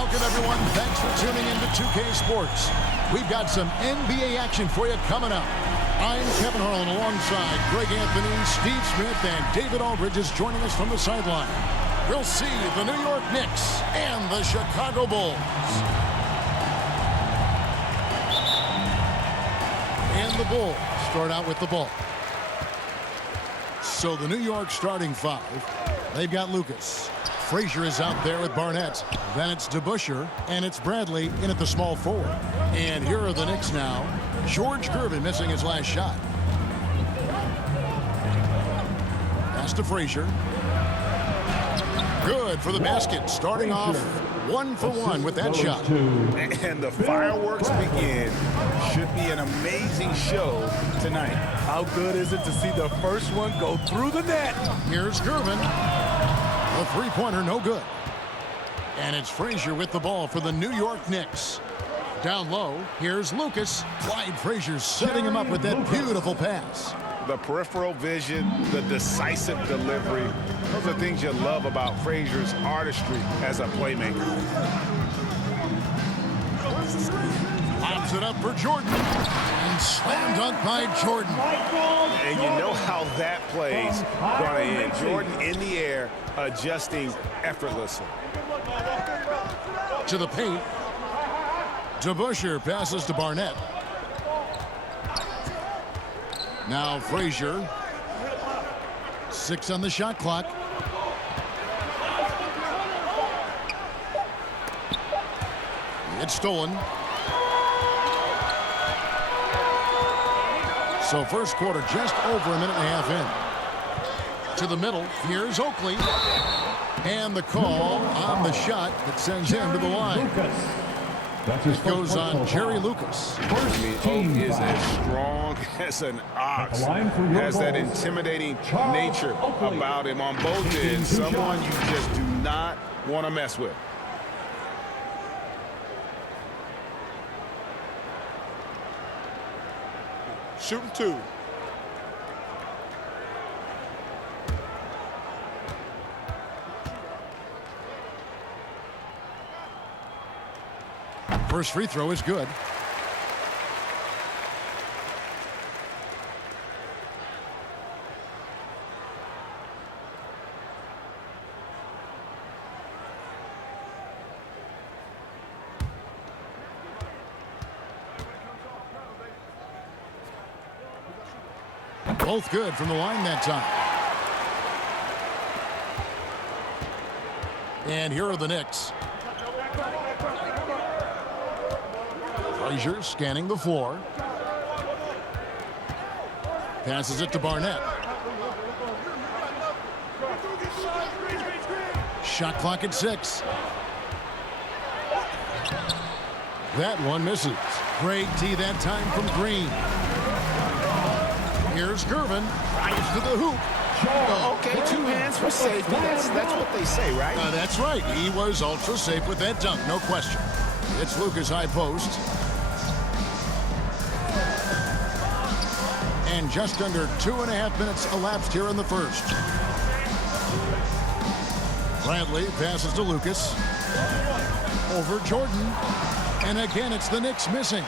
Welcome, everyone. Thanks for tuning in to 2K Sports. We've got some NBA action for you coming up. I'm Kevin Harlan alongside Greg Anthony, Steve Smith, and David Aldridge is joining us from the sideline. We'll see the New York Knicks and the Chicago Bulls. And the Bulls start out with the ball. So the New York starting five, they've got Lucas. Frazier is out there with Barnett. Then it's DeBusschere, and it's Bradley in at the small forward. And here are the Knicks now. George Gervin missing his last shot. Pass to Frazier. Good for the basket. Starting off 1 for 1 with that shot. And the fireworks begin. Should be an amazing show tonight. How good is it to see the first one go through the net? Here's Gervin. A three-pointer, no good. And it's Frazier with the ball for the New York Knicks. Down low, here's Lucas. Clyde Frazier setting him up with that beautiful pass. The peripheral vision, the decisive delivery. Those are things you love about Frazier's artistry as a playmaker. Lobs it up for Jordan. And slam dunk by Jordan. And you know how that play's going to end. Jordan in the air, adjusting effortlessly. To the paint. DeBusschere passes to Barnett. Now Frazier. 6 on the shot clock. It's stolen. So first quarter just over a minute and a half in. To the middle, here's Oakley. And the call on the shot that sends him to the line. It goes on Jerry Lucas. Oak is as strong as an ox. Has that intimidating nature about him on both ends. Someone you just do not want to mess with. Shooting 2. First free throw is good. Both good from the line that time. And here are the Knicks. Frazier scanning the floor. Passes it to Barnett. Shot clock at 6. That one misses. Great tee that time from Green. Here's Gervin. Drives to the hoop. Okay, 2 hands for safety. That's what they say, right? That's right. He was ultra safe with that dunk, no question. It's Lucas high post. And just under 2.5 minutes elapsed here in the first. Bradley passes to Lucas. Over Jordan. And again, it's the Knicks missing.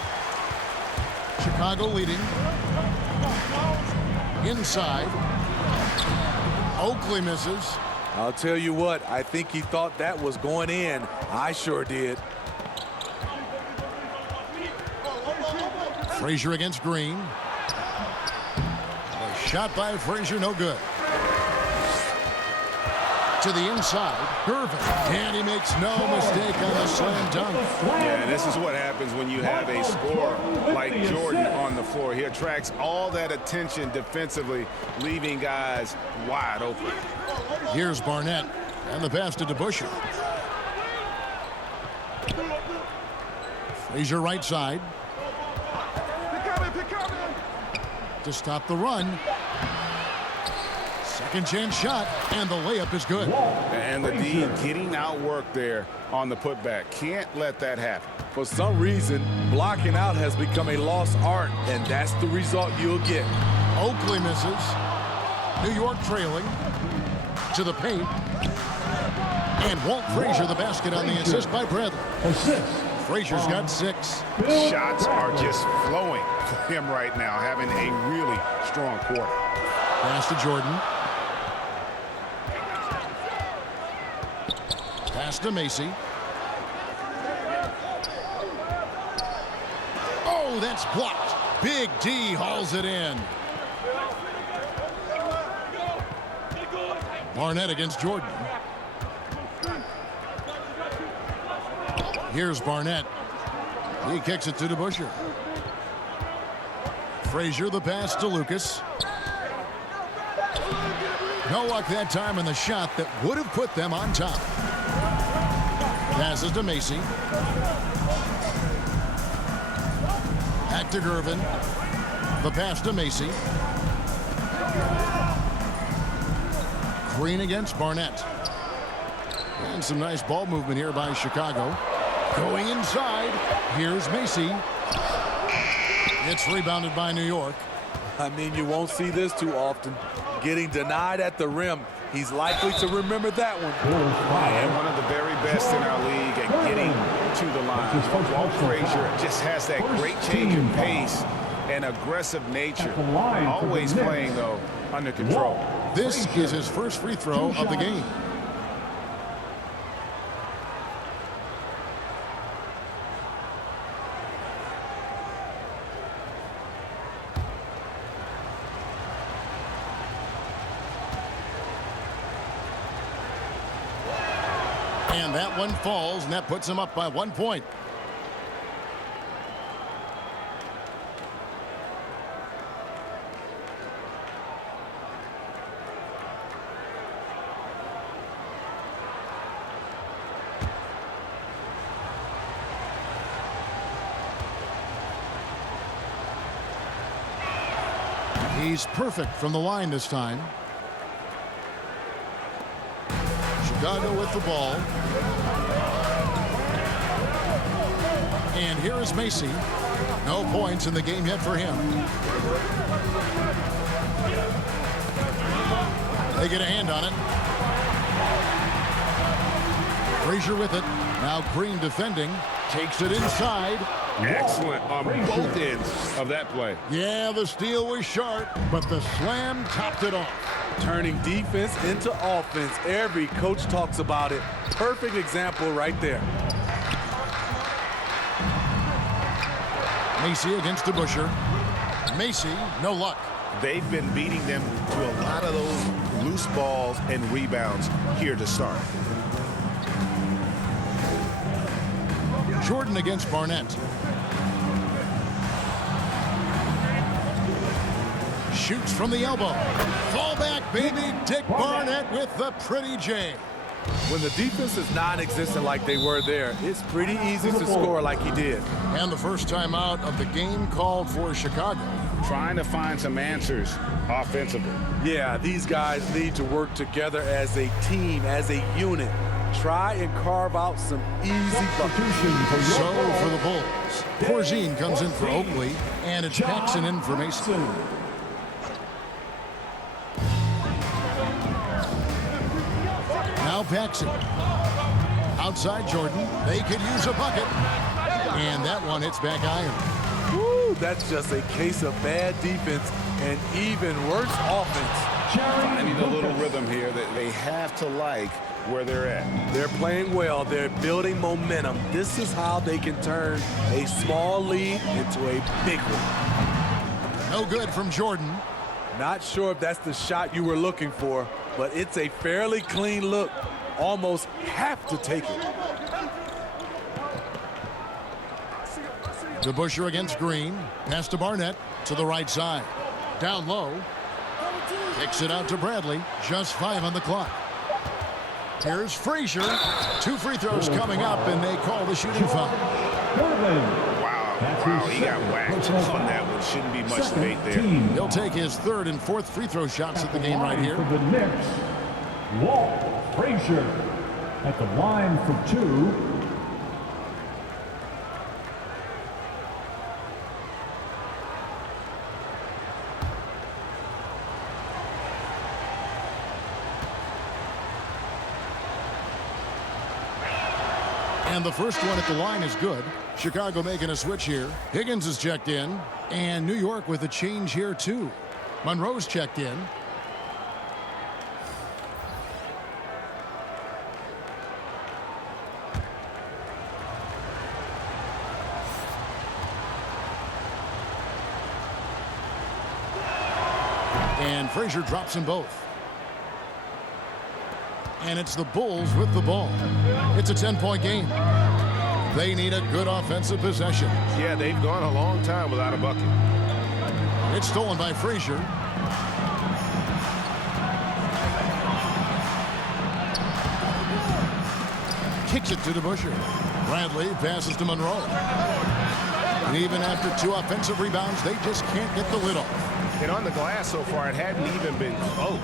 Chicago leading. Inside. Oakley misses. I'll tell you what, I think he thought that was going in. I sure did. Frazier against Green. A shot by Frazier, no good. To the inside, Gervin. And he makes no mistake on the slam dunk. Yeah, this is what happens when you have a scorer like Jordan on the floor. He attracts all that attention defensively, leaving guys wide open. Here's Barnett. And the pass to DeBusschere. Frazier right side. To stop the run. Second chance shot, and the layup is good. And the D getting outworked there on the putback. Can't let that happen. For some reason, blocking out has become a lost art, and that's the result you'll get. Oakley misses. New York trailing. To the paint. And Walt Frazier the basket on the assist by Bradley. Frazier's got 6. Shots are just flowing for him right now, having a really strong quarter. Pass to Jordan. Pass to Macy. Oh, that's blocked. Big D hauls it in. Barnett against Jordan. Here's Barnett. He kicks it to DeBusschere. Frazier the pass to Lucas. No luck that time in the shot that would have put them on top. Passes to Macy. Back to Gervin. The pass to Macy. Green against Barnett. And some nice ball movement here by Chicago. Going inside. Here's Macy. It's rebounded by New York. I mean, you won't see this too often. Getting denied at the rim. He's likely to remember that one. And one of the very best in our league at getting to the line. Walt Frazier just has that great change of pace and aggressive nature. Always playing, though, under control. This is his first free throw of the game. And that one falls, and that puts him up by 1 point. He's perfect from the line this time. Chicago with the ball. And here is Macy. No points in the game yet for him. They get a hand on it. Frazier with it. Now Green defending. Takes it inside. Excellent on both ends of that play. Yeah, the steal was sharp, but the slam topped it off. Turning defense into offense. Every coach talks about it. Perfect example right there. Macy against DeBusschere. Macy, no luck. They've been beating them to a lot of those loose balls and rebounds here to start. Jordan against Barnett. Shoots from the elbow. Fall back, baby. Dick Barnett with the pretty J. When the defense is non-existent like they were there, it's pretty easy to score like he did. And the first time out of the game called for Chicago. Trying to find some answers offensively. Yeah, these guys need to work together as a team, as a unit. Try and carve out some easy buckets. So for the Bulls, Porzine comes in for Oakley, and it's Paxson in for Mason. Now Paxson. Outside Jordan. They could use a bucket. And that one hits back iron. Woo, that's just a case of bad defense and even worse offense. Finding a little rhythm here that they have to like where they're at. They're playing well. They're building momentum. This is how they can turn a small lead into a big one. No good from Jordan. Not sure if that's the shot you were looking for, but it's a fairly clean look. Almost have to take it. DeBusschere against Green. Pass to Barnett to the right side. Down low. Kicks it out to Bradley. Just 5 on the clock. Here's Frazier. 2 free throws coming up, and they call the shooting foul. Wow, he got whacked on that one. Shouldn't be much debate there. He'll take his 3rd and 4th free throw shots at the game right here. For the Knicks, Walt Frazier at the line for 2. And the first one at the line is good. Chicago making a switch here. Higgins is checked in. And New York with a change here, too. Monroe's checked in. And Frazier drops them both. And it's the Bulls with the ball. It's a 10-point game. They need a good offensive possession. Yeah, they've gone a long time without a bucket. It's stolen by Frazier. Kicks it to DeBusschere. Bradley passes to Monroe. And even after 2 offensive rebounds, they just can't get the lid off. And on the glass so far, it hadn't even been close.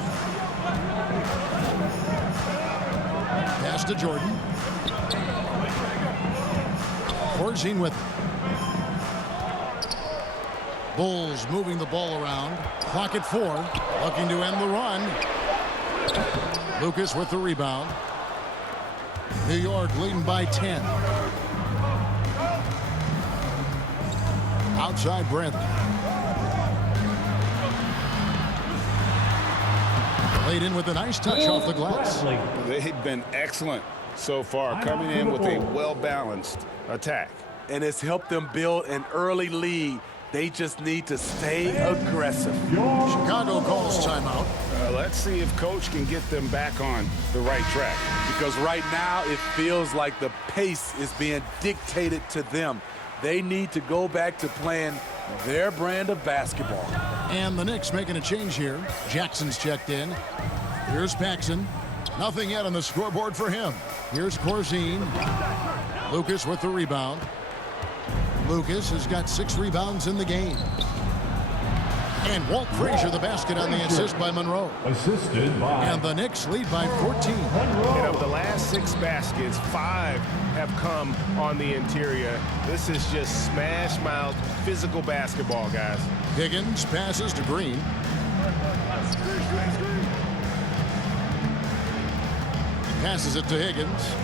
Pass to Jordan. Corzine with it. Bulls moving the ball around. Clock at 4. Looking to end the run. Lucas with the rebound. New York leading by 10. Outside Bradley. Laid in with a nice touch off the glass. They've been excellent so far, coming in with a well-balanced attack. And it's helped them build an early lead. They just need to stay aggressive. Chicago calls timeout. Let's see if Coach can get them back on the right track. Because right now it feels like the pace is being dictated to them. They need to go back to playing their brand of basketball. And the Knicks making a change here. Jackson's checked in. Here's Paxson. Nothing yet on the scoreboard for him. Here's Corzine. Lucas with the rebound. Lucas has got 6 rebounds in the game. And Walt Frazier the basket on the assist by Monroe. Assisted by. And the Knicks lead by 14. And of the last 6 baskets, 5 have come on the interior. This is just smash mouth physical basketball, guys. Higgins passes to Green. Passes it to Higgins.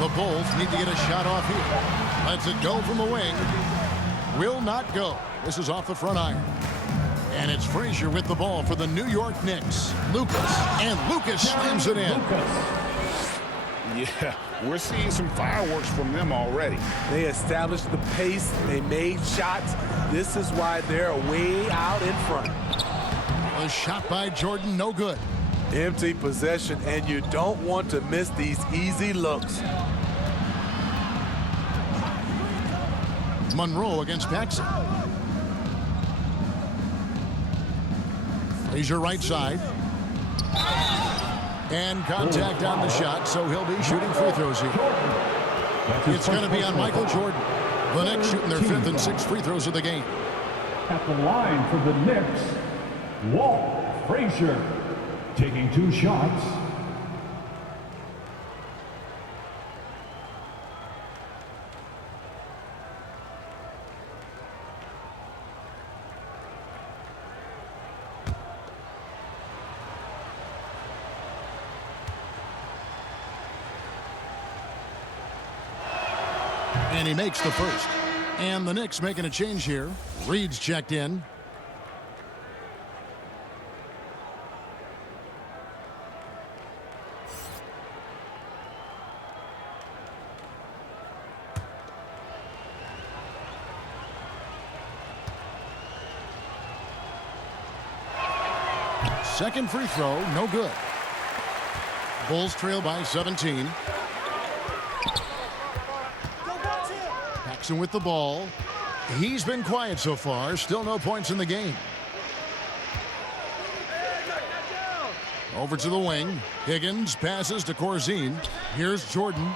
The Bulls need to get a shot off here. Lets it go from the wing. Will not go. This is off the front iron. And it's Frazier with the ball for the New York Knicks. Lucas. And Lucas slams it in. Yeah, we're seeing some fireworks from them already. They established the pace. They made shots. This is why they're way out in front. A shot by Jordan, no good. Empty possession, and you don't want to miss these easy looks. Monroe against Paxson. Frazier right side. And contact on the shot, so he'll be shooting free throws here. It's going to be on Michael Jordan. The Knicks shooting their 5th and 6th free throws of the game. At the line for the Knicks, Walt Frazier taking 2 shots. And he makes the first. And the Knicks making a change here. Reed's checked in. Second free throw, no good. Bulls trail by 17. Paxson with the ball. He's been quiet so far. Still no points in the game. Over to the wing. Higgins passes to Corzine. Here's Jordan.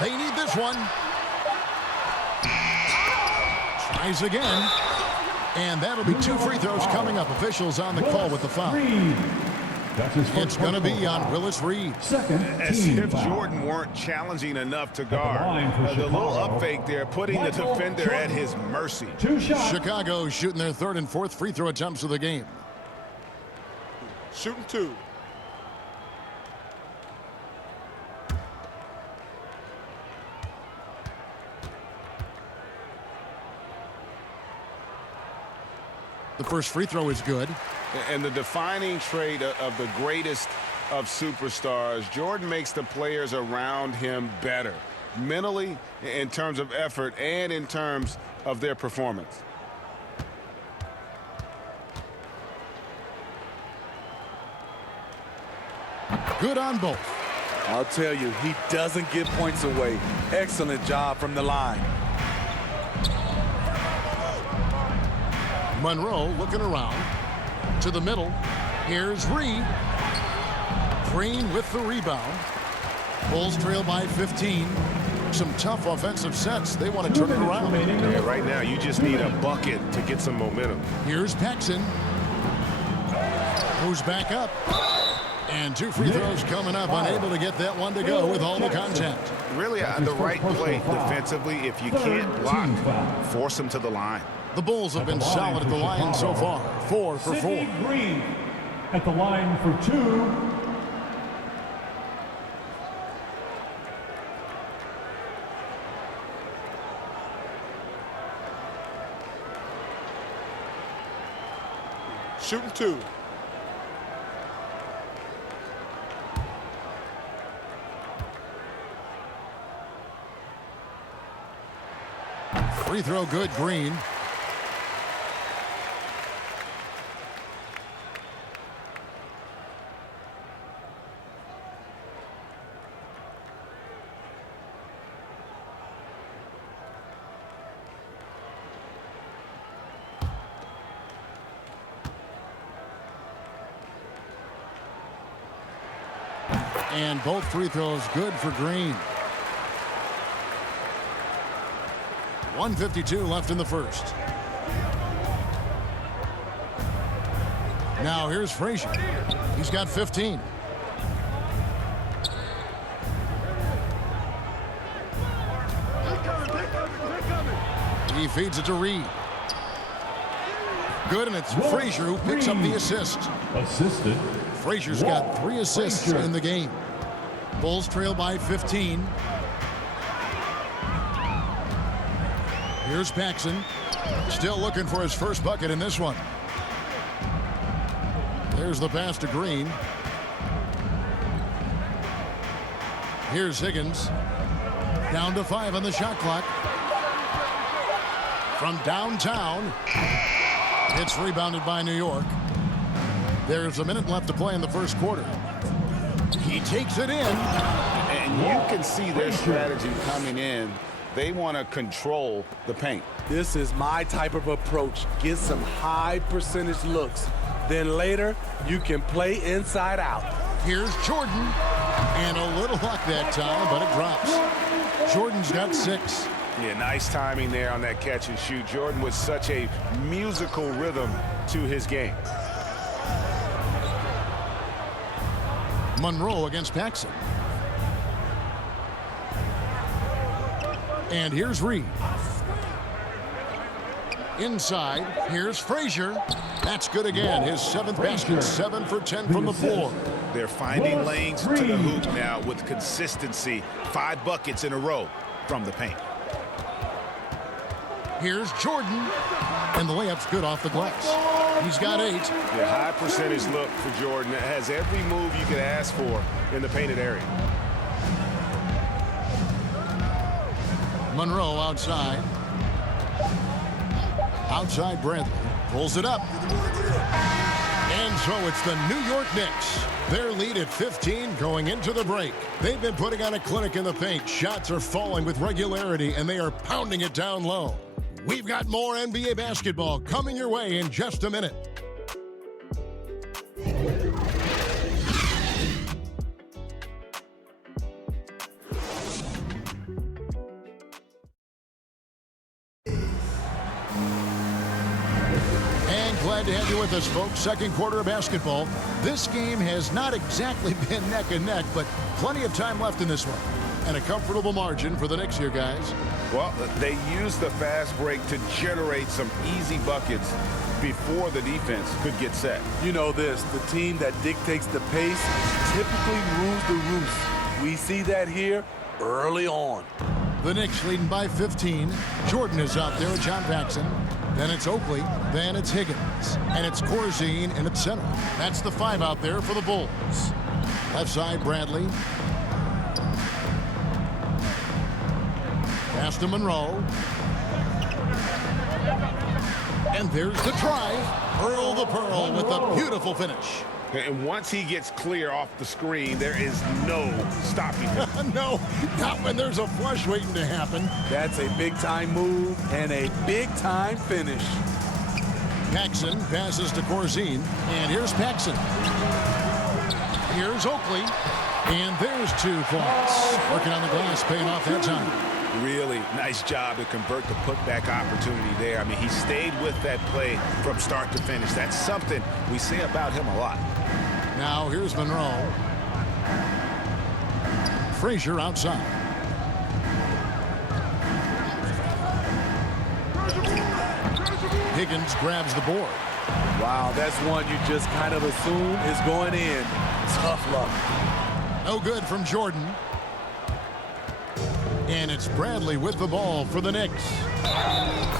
They need this one. Tries again. And that'll be 2 free throws coming up. Officials on the call with the foul. It's going to be on Willis Reed. As if Jordan weren't challenging enough to guard. The little up fake there, putting the defender at his mercy. Chicago shooting their 3rd and 4th free throw attempts of the game. Shooting 2. The first free throw is good. And the defining trait of the greatest of superstars, Jordan makes the players around him better, mentally, in terms of effort, and in terms of their performance. Good on both. I'll tell you, he doesn't give points away. Excellent job from the line. Monroe looking around to the middle. Here's Reed. Green with the rebound. Bulls trail by 15. Some tough offensive sets. They want to turn it around. Yeah, right now, you just need a bucket to get some momentum. Here's Paxson. Moves back up. And 2 free throws coming up. Unable to get that one to go with all the contact. Really, the right play defensively. If you can't block, force them to the line. The Bulls have been solid at the line so far. 4 for 4. Green at the line for 2. Shooting 2. Free throw good, Green. And both free throws good for Green. 1:52 left in the first. Now here's Frazier. He's got 15. He feeds it to Reed. Good, and it's Frazier who picks up the assist. Assisted. Frazier's got 3 assists in the game. Bulls trail by 15. Here's Paxson. Still looking for his first bucket in this one. There's the pass to Green. Here's Higgins. Down to 5 on the shot clock. From downtown. It's rebounded by New York. There's a minute left to play in the first quarter. He takes it in. And you can see their strategy coming in. They want to control the paint. This is my type of approach. Get some high percentage looks. Then later, you can play inside out. Here's Jordan. And a little luck that time, but it drops. Jordan's got 6. Yeah, nice timing there on that catch and shoot. Jordan with such a musical rhythm to his game. Monroe against Paxson. And here's Reed. Inside, here's Frazier. That's good again. His 7th basket, 7 for 10 from the floor. They're finding lanes to the hoop now with consistency. 5 buckets in a row from the paint. Here's Jordan. And the layup's good off the glass. He's got 8. The high percentage look for Jordan. It has every move you could ask for in the painted area. Monroe outside. Outside Bradley. Pulls it up. And so it's the New York Knicks. Their lead at 15 going into the break. They've been putting on a clinic in the paint. Shots are falling with regularity, and they are pounding it down low. We've got more NBA basketball coming your way in just a minute. Glad to have you with us, folks. Second quarter of basketball. This game has not exactly been neck and neck, but plenty of time left in this one. And a comfortable margin for the Knicks here, guys. Well, they used the fast break to generate some easy buckets before the defense could get set. You know this, the team that dictates the pace typically rules the roost. We see that here early on. The Knicks leading by 15. Jordan is out there with John Paxson. Then it's Oakley. Then it's Higgins. And it's Corzine in at center. That's the 5 out there for the Bulls. Left side, Bradley. Pass to Monroe. And there's the drive. Earl the Pearl with a beautiful finish. And once he gets clear off the screen, there is no stopping him. No, not when there's a flush waiting to happen. That's a big-time move and a big-time finish. Paxson passes to Corzine. And here's Paxson. Here's Oakley. And there's 2 points. Working on the glass, paying off that time. Really nice job to convert the putback opportunity there. I mean, he stayed with that play from start to finish. That's something we say about him a lot. Now here's Monroe. Frazier outside. Higgins grabs the board. Wow, that's one you just kind of assume is going in. Tough luck. No good from Jordan. And it's Bradley with the ball for the Knicks.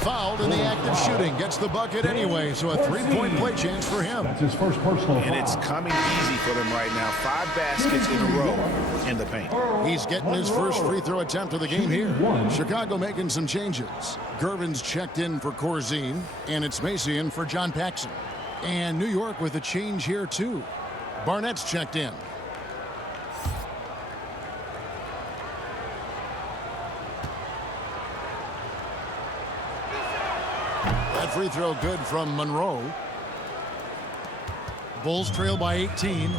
Fouled in the act of shooting. Gets the bucket anyway, so a 3-point play chance for him. That's his first personal And foul. it's coming easy for them right now. 5 baskets in a row in the paint. He's getting his first free throw attempt of the game here. Chicago making some changes. Gervin's checked in for Corzine, and it's Macy in for John Paxson. And New York with a change here, too. Barnett's checked in. That free throw good from Monroe. Bulls trail by 18.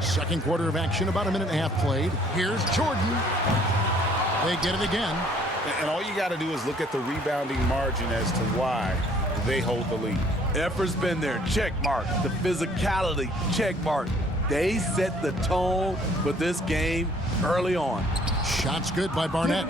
Second quarter of action, about a minute and a half played. Here's Jordan. They get it again. And all you got to do is look at the rebounding margin as to why they hold the lead. Effort's been there, check mark. The physicality, check mark. They set the tone for this game early on. Shots good by Barnett.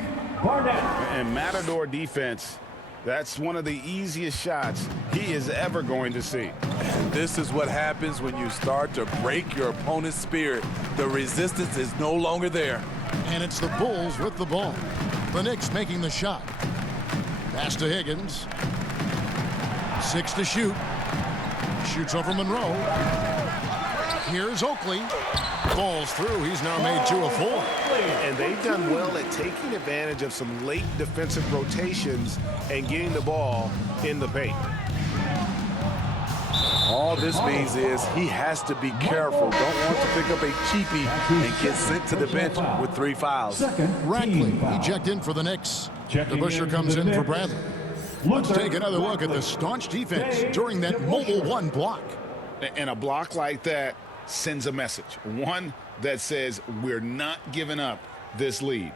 And Matador defense, that's one of the easiest shots he is ever going to see. And this is what happens when you start to break your opponent's spirit. The resistance is no longer there. And it's the Bulls with the ball. The Knicks making the shot. Pass to Higgins. 6 to shoot. Shoots over Monroe. Here's Oakley. Falls through. He's now made 2 of 4. And they've done well at taking advantage of some late defensive rotations and getting the ball in the paint. All this means is he has to be careful. Don't want to pick up a cheapie and get sent to the bench with 3 fouls. Rackley eject in for the Knicks. The Busher comes in for Bradley. Let's take another look at the staunch defense during that mobile 1 block. And a block like that sends a message. One that says we're not giving up this lead.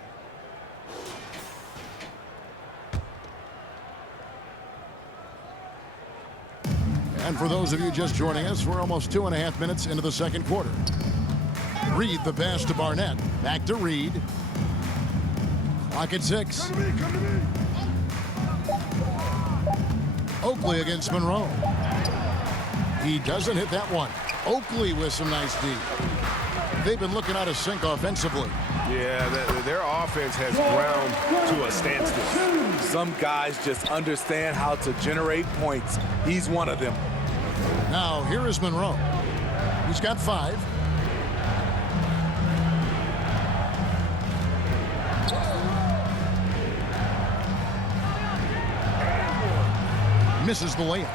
And for those of you just joining us, we're almost 2.5 minutes into the second quarter. Reed the pass to Barnett. Back to Reed. Clock at 6. Oakley against Monroe. He doesn't hit that one. Oakley with some nice D. They've been looking out of sync offensively. Yeah, their offense has ground to a standstill. Some guys just understand how to generate points. He's one of them. Now, here is Monroe. He's got 5. Misses the layup.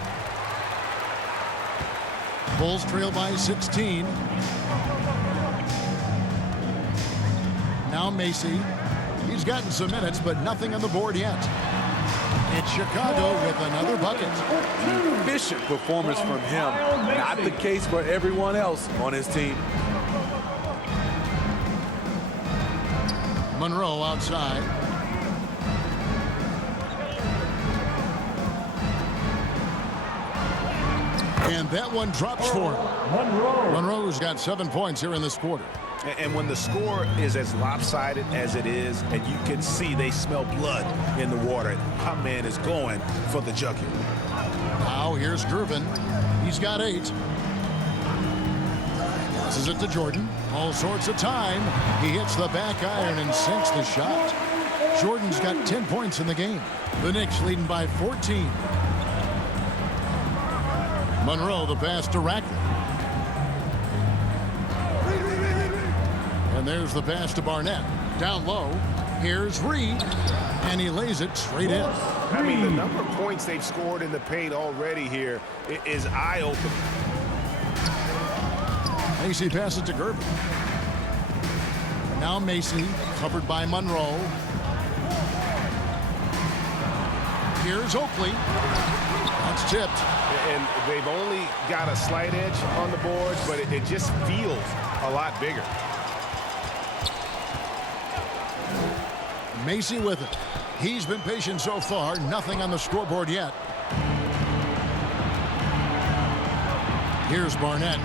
Bulls trail by 16. Now Macy. He's gotten some minutes, but nothing on the board yet. It's Chicago with another bucket. Efficient performance from him. Not the case for everyone else on his team. Monroe outside. And that one drops for him. Monroe's got 7 points here in this quarter. And when the score is as lopsided as it is, and you can see they smell blood in the water, my man is going for the jugular. Now here's Gervin. He's got 8. Passes it to Jordan. All sorts of time. He hits the back iron and sinks the shot. Jordan's got 10 points in the game. The Knicks leading by 14. Monroe, the pass to Rackley. And there's the pass to Barnett. Down low. Here's Reed. And he lays it straight in. I mean, the number of points they've scored in the paint already here is eye-opening. Macy passes to Gervin. Now Macy, covered by Monroe. Here's Oakley. That's tipped. And they've only got a slight edge on the boards, but it just feels a lot bigger. Macy with it. He's been patient so far. Nothing on the scoreboard yet. Here's Barnett.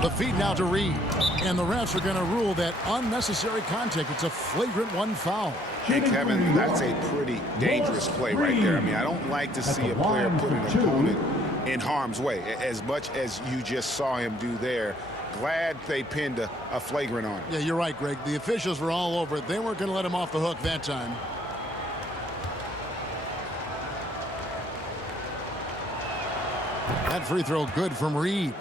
The feed now to Reed. And the refs are going to rule that unnecessary contact. It's a flagrant one foul. Hey, Kevin, that's a pretty dangerous play right there. I mean, I don't like to see a player put an opponent in harm's way, as much as you just saw him do there. Glad they pinned a flagrant on him. Yeah, you're right, Greg. The officials were all over it. They weren't going to let him off the hook that time. That free throw good from Reed.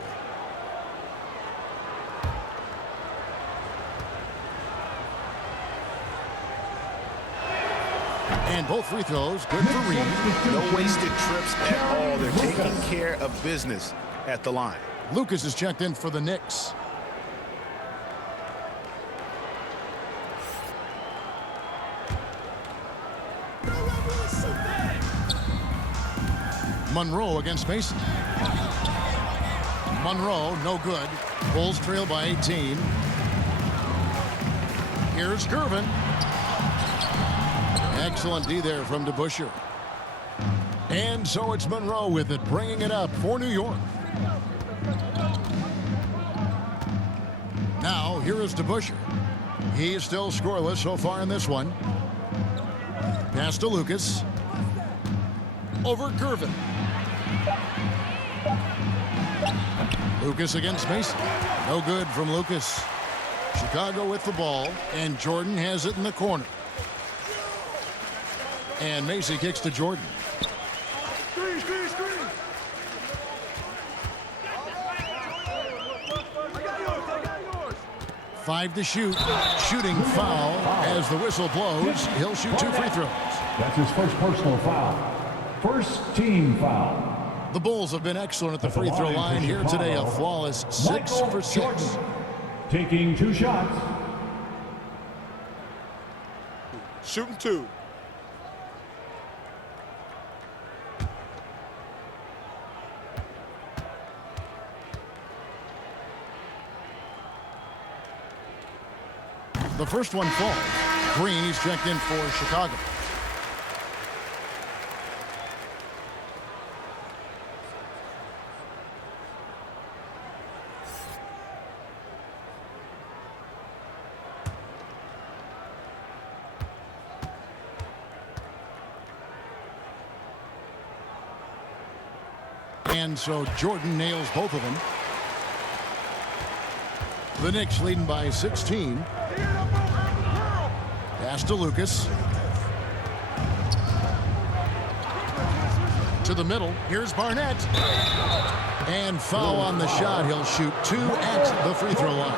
And both free throws good for Reed. No wasted trips at all. They're taking care of business at the line. Lucas is checked in for the Knicks. Monroe against Mason. Monroe, no good. Bulls trail by 18. Here's Gervin. Excellent D there from DeBusschere. And so it's Monroe with it, bringing it up for New York. Now, here is DeBusschere. He is still scoreless so far in this one. Pass to Lucas. Over Gervin. Lucas against Mason. No good from Lucas. Chicago with the ball, and Jordan has it in the corner. And Macy kicks to Jordan. Screen. 5 to shoot. Shooting foul as the whistle blows. He'll shoot 2 free throws. That's his first personal foul. First team foul. The Bulls have been excellent at the free throw line here today. A flawless 6 for 6. Taking 2 shots. Shooting 2. The first one falls. Green, he's checked in for Chicago. And so Jordan nails both of them. The Knicks leading by 16. Pass to Lucas. To the middle. Here's Barnett. And foul on the shot. He'll shoot 2 at the free throw line.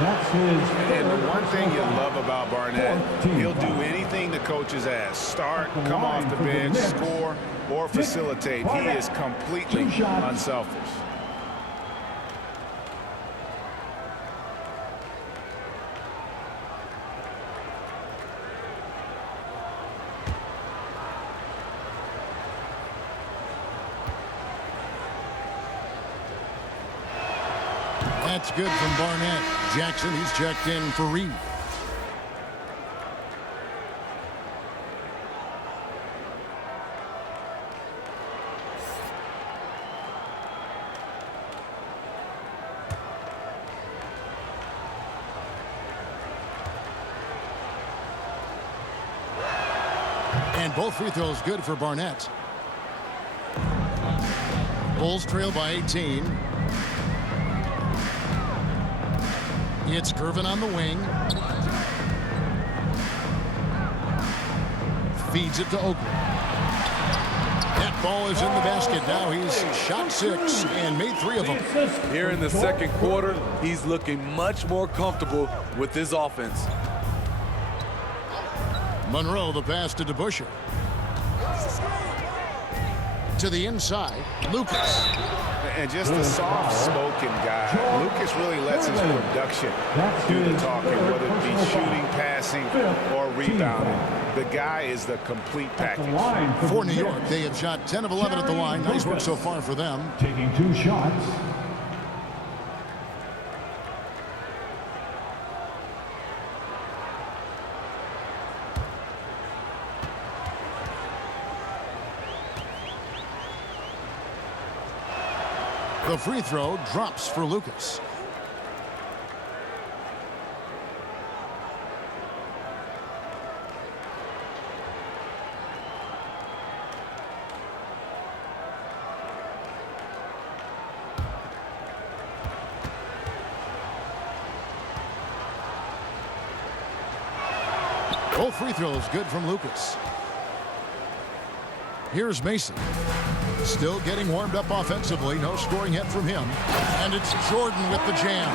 That's his. And the one thing you love about Barnett, he'll do anything the coaches ask. Start, come off the bench, score, or facilitate. He is completely unselfish. That's good from Barnett. Jackson, he's checked in for Reed. And both free throws good for Barnett. Bulls trail by 18. It's Gervin on the wing. Feeds it to Oakley. That ball is in the basket. Now he's shot 6 and made 3 of them. Here in the second quarter, he's looking much more comfortable with his offense. Monroe, the pass to DeBusschere. To the inside, Lucas. And just a soft-spoken guy. Lucas really lets his production do the talking, whether it be shooting, passing, or rebounding. The guy is the complete package. For New York, they have shot 10 of 11 at the line. Nice work so far for them. Taking 2 shots. The free throw drops for Lucas. Both free throws good from Lucas. Here's Mason. Still getting warmed up offensively. No scoring yet from him. And it's Jordan with the jam.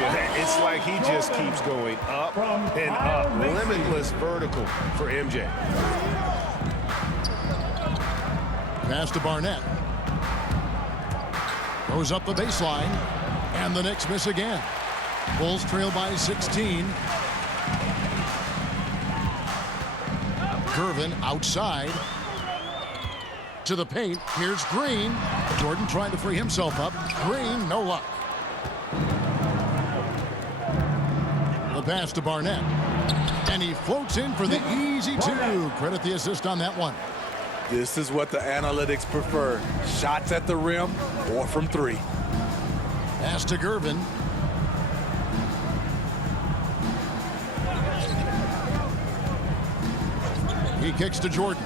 Yeah, it's like he just keeps going up and up. Limitless vertical for MJ. Pass to Barnett. Goes up the baseline. And the Knicks miss again. Bulls trail by 16. Gervin outside. To the paint. Here's Green. Jordan trying to free himself up. Green, no luck. The pass to Barnett. And he floats in for the easy 2. Credit the assist on that one. This is what the analytics prefer. Shots at the rim or from 3. Pass to Gervin. He kicks to Jordan.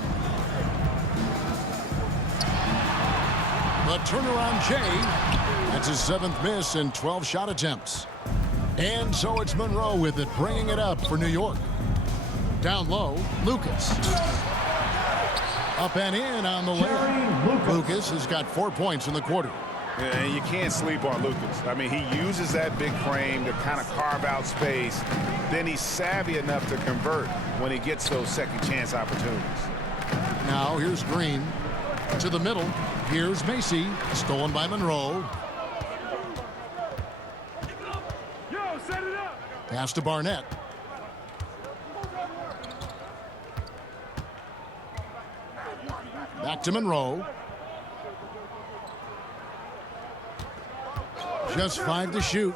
The turnaround Jay. That's his 7th miss in 12 shot attempts. And so it's Monroe with it, bringing it up for New York. Down low, Lucas. Up and in on the layup. Lucas has got 4 points in the quarter. And you can't sleep on Lucas. I mean, he uses that big frame to kind of carve out space. Then he's savvy enough to convert when he gets those second chance opportunities. Now here's Green. To the middle. Here's Macy. Stolen by Monroe. Pass to Barnett. Back to Monroe. Just 5 to shoot.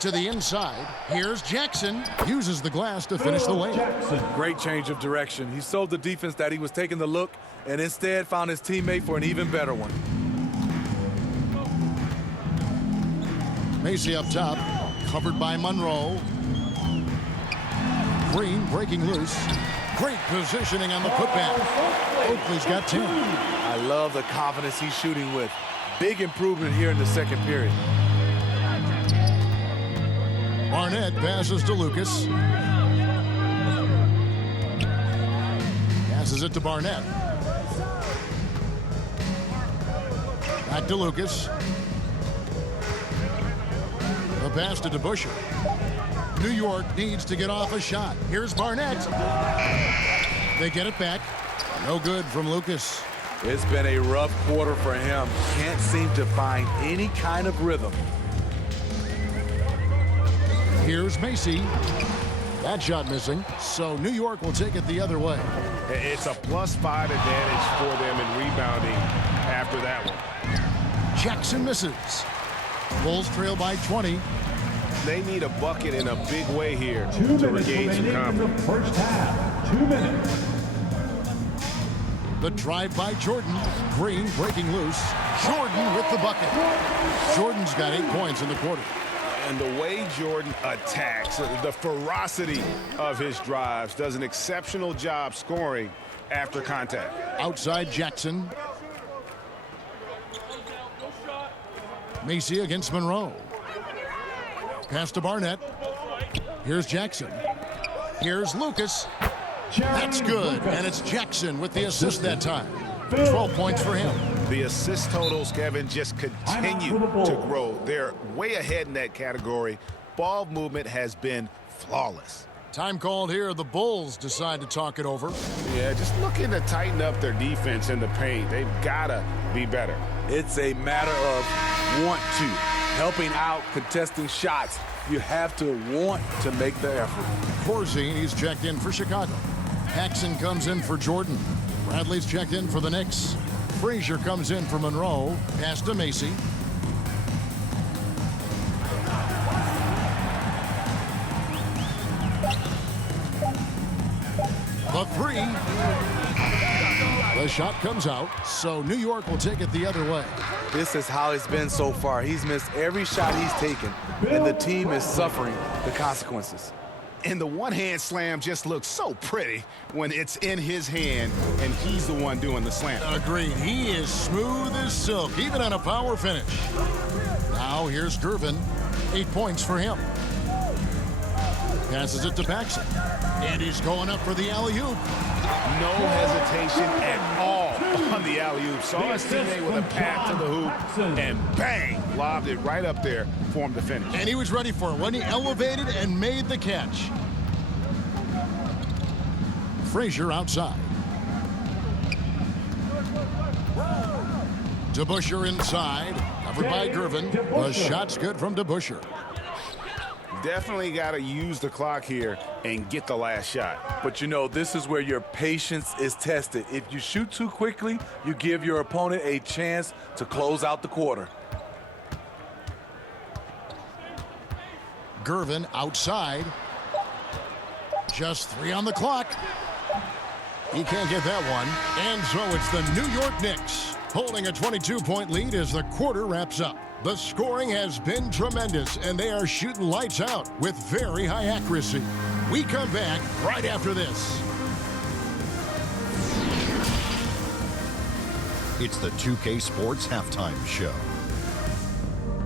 To the inside. Here's Jackson. Uses the glass to finish the layup. Great change of direction. He sold the defense that he was taking the look and instead found his teammate for an even better one. Macy up top. Covered by Monroe. Green breaking loose. Great positioning on the putback. Oakley's got 10. I love the confidence he's shooting with. Big improvement here in the second period. Barnett passes to Lucas. Passes it to Barnett. Back to Lucas. The pass to DeBusschere. New York needs to get off a shot. Here's Barnett. They get it back. No good from Lucas. It's been a rough quarter for him. Can't seem to find any kind of rhythm. Here's Macy. That shot missing. So New York will take it the other way. It's a +5 advantage for them in rebounding after that one. Jackson misses. Bulls trail by 20. They need a bucket in a big way here 2 to minutes regain some remaining in confidence. the first half. 2 minutes. The drive by Jordan. Green breaking loose. Jordan with the bucket. Jordan's got 8 points in the quarter. And the way Jordan attacks, the ferocity of his drives, does an exceptional job scoring after contact. Outside Jackson. Macy against Monroe. Pass to Barnett. Here's Jackson. Here's Lucas. That's good, and it's Jackson with the assist that time. 12 points for him. The assist totals, Kevin, just continue to grow. They're way ahead in that category. Ball movement has been flawless. Time called here. The Bulls decide to talk it over. Yeah, just looking to tighten up their defense in the paint. They've got to be better. It's a matter of want to. Helping out, contesting shots. You have to want to make the effort. Corzine, he's checked in for Chicago. Paxson comes in for Jordan. Bradley's checked in for the Knicks. Frazier comes in for Monroe. Pass to Macy. The three. The shot comes out, so New York will take it the other way. This is how it's been so far. He's missed every shot he's taken, and the team is suffering the consequences. And the one-hand slam just looks so pretty when it's in his hand and he's the one doing the slam. Agreed. He is smooth as silk, even on a power finish. Now here's Gervin. 8 points for him. Passes it to Paxson. And he's going up for the alley-oop. No hesitation at all on the alley-oop. Saw his teammate with a path to the hoop, and bang, lobbed it right up there for him to finish. And he was ready for it when he elevated and made the catch. Frazier outside. DeBusschere inside, covered by Gervin. The shot's good from DeBusschere. Definitely got to use the clock here and get the last shot. But you know, this is where your patience is tested. If you shoot too quickly, you give your opponent a chance to close out the quarter. Gervin outside. Just 3 on the clock. He can't get that one. And so it's the New York Knicks holding a 22-point lead as the quarter wraps up. The scoring has been tremendous, and they are shooting lights out with very high accuracy. We come back right after this. It's the 2K Sports Halftime Show.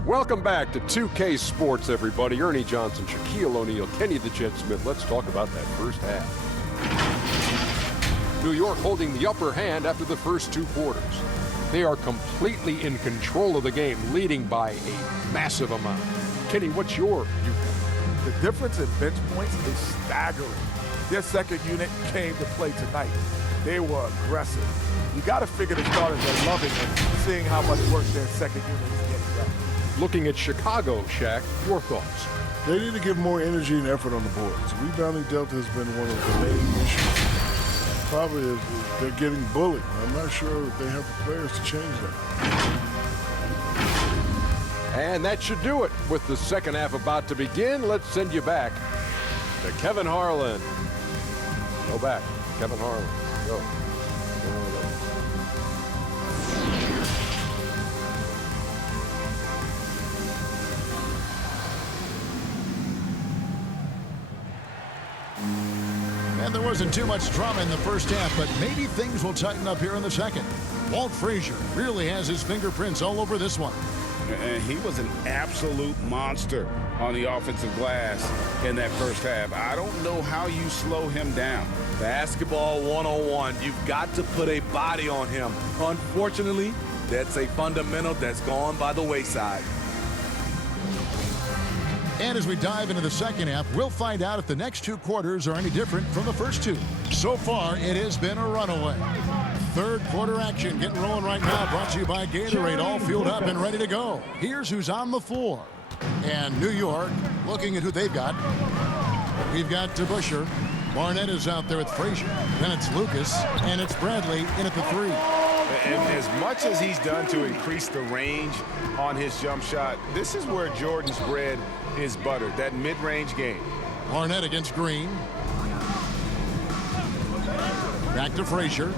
Welcome back to 2K Sports, everybody. Ernie Johnson, Shaquille O'Neal, Kenny the Jet Smith. Let's talk about that first half. New York holding the upper hand after the first 2 quarters. They are completely in control of the game, leading by a massive amount. Kenny, what's your viewpoint? The difference in bench points is staggering. Their second unit came to play tonight. They were aggressive. You got to figure the starters are loving it, seeing how much work their second unit is getting done. Looking at Chicago, Shaq, your thoughts? They need to give more energy and effort on the boards. Rebounding delta has been one of the main issues. Probably is they're getting bullied. I'm not sure if they have the players to change that. And that should do it. With the second half about to begin, let's send you back to Kevin Harlan. Go back, Kevin Harlan. Go. And there wasn't too much drama in the first half, but maybe things will tighten up here in the second. Walt Frazier really has his fingerprints all over this one. And he was an absolute monster on the offensive glass in that first half. I don't know how you slow him down. Basketball 101. You've got to put a body on him. Unfortunately, that's a fundamental that's gone by the wayside. And as we dive into the second half, we'll find out if the next 2 quarters are any different from the first 2. So far, it has been a runaway. Third quarter action getting rolling right now, brought to you by Gatorade, all fueled up and ready to go. Here's who's on the floor. And New York, looking at who they've got. We've got DeBusschere. Barnett is out there with Frazier. Then it's Lucas, and it's Bradley in at the 3. And as much as he's done to increase the range on his jump shot, this is where Jordan's bread is buttered, that mid-range game. Barnett against Green. Back to Frazier.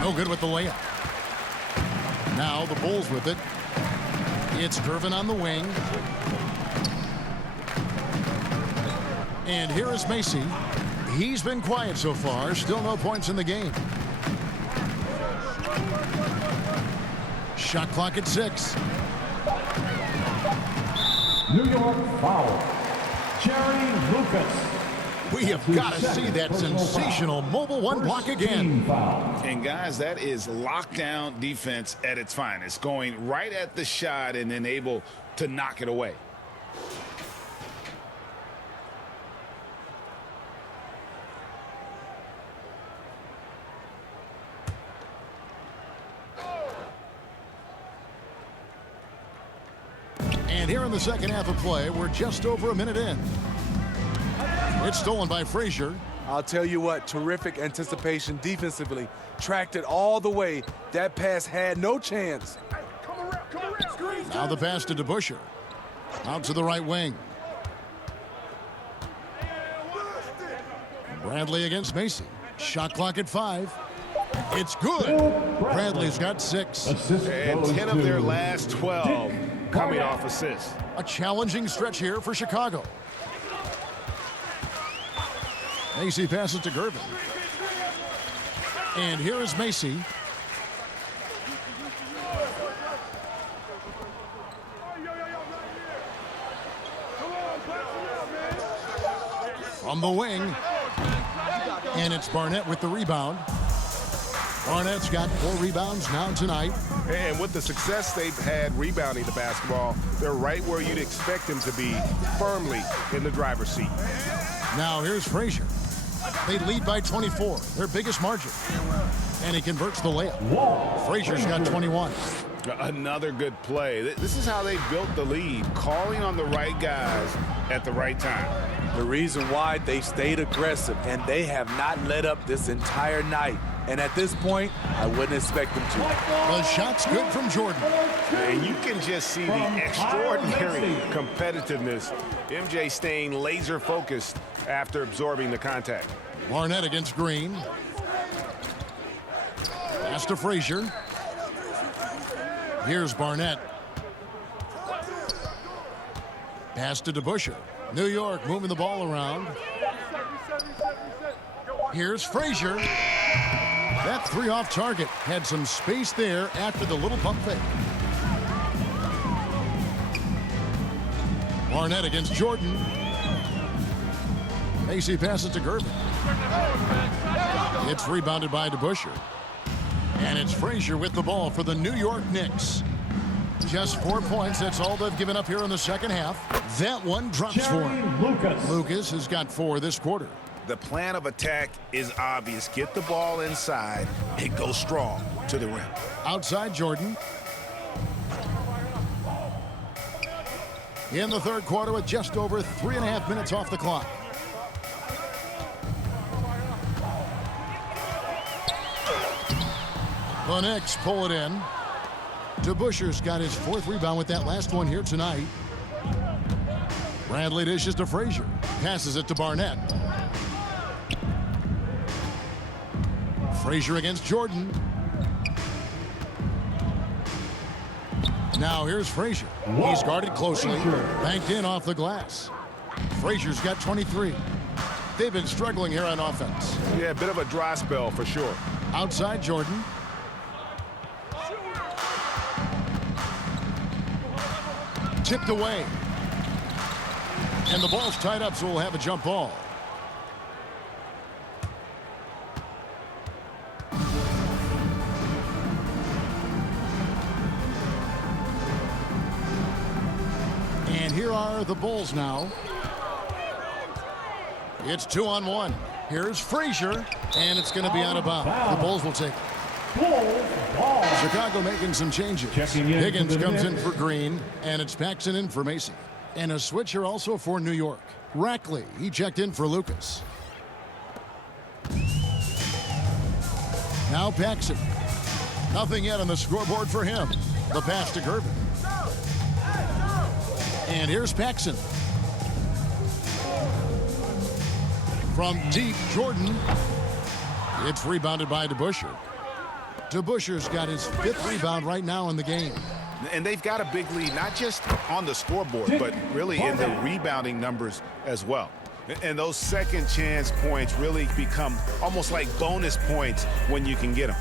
No good with the layup. Now the Bulls with it. It's Gervin on the wing. And here is Macy. He's been quiet so far. Still no points in the game. Shot clock at 6. New York foul. Jerry Lucas. We have got to see that sensational mobile one block again. And guys, that is lockdown defense at its finest, going right at the shot and then able to knock it away. And here in the second half of play, we're just over a minute in. It's stolen by Frazier. I'll tell you what, terrific anticipation defensively. Tracked it all the way. That pass had no chance. Now the pass to DeBusschere. Out to the right wing. Bradley against Macy. Shot clock at 5. It's good. Bradley's got 6. And 10 of their last 12 coming off assists. A challenging stretch here for Chicago. Macy passes to Gervin. And here is Macy. From the wing. And it's Barnett with the rebound. Barnett's got 4 rebounds now tonight. And with the success they've had rebounding the basketball, they're right where you'd expect them to be, firmly in the driver's seat. Now here's Frazier. They lead by 24, their biggest margin. And he converts the layup. Frazier's got 21. Another good play. This is how they built the lead, calling on the right guys at the right time. The reason why they stayed aggressive, and they have not let up this entire night. And at this point, I wouldn't expect them to. The shot's good from Jordan. And you can just see the extraordinary competitiveness. MJ staying laser focused after absorbing the contact. Barnett against Green. Pass to Frazier. Here's Barnett. Pass to DeBusschere. New York moving the ball around. Here's Frazier. That 3 off target. Had some space there after the little pump fake. Barnett against Jordan. Macy passes to Gervin. It's rebounded by DeBusschere. And it's Frazier with the ball for the New York Knicks. Just 4 points. That's all they've given up here in the second half. That one drops for him. Lucas has got 4 this quarter. The plan of attack is obvious. Get the ball inside and go strong to the rim. Outside Jordan. In the third quarter with just over 3.5 minutes off the clock. The Knicks pull it in. DeBusschere's got his 4th rebound with that last one here tonight. Bradley dishes to Frazier. Passes it to Barnett. Frazier against Jordan. Now here's Frazier. He's guarded closely. Banked in off the glass. Frazier's got 23. They've been struggling here on offense. Yeah, a bit of a dry spell for sure. Outside Jordan. Tipped away. And the ball's tied up, so we'll have a jump ball. And here are the Bulls now. It's 2-on-1. Here's Frazier, and it's going to be out of bounds. The Bulls will take it. Chicago making some changes. Higgins comes in for Green, and it's Paxson in for Macy. And a switch here also for New York. Rackley, he checked in for Lucas. Now Paxson. Nothing yet on the scoreboard for him. The pass to Gervin. And here's Paxson. From deep, Jordan. It's rebounded by DeBusschere. DeBusschere's got his 5th rebound right now in the game. And they've got a big lead, not just on the scoreboard, but really in the rebounding numbers as well. And those second chance points really become almost like bonus points when you can get them.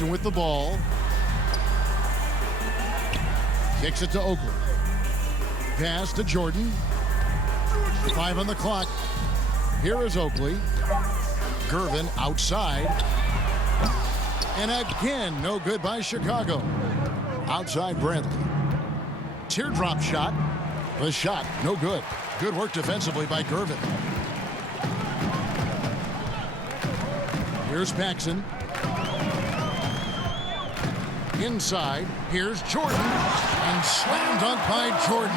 Jackson with the ball. Kicks it to Oakley. Pass to Jordan. 5 on the clock. Here is Oakley. Gervin outside. And again, no good by Chicago. Outside Bradley. Teardrop shot. The shot, no good. Good work defensively by Gervin. Here's Paxson. Inside, here's Jordan. And slam dunk by Jordan.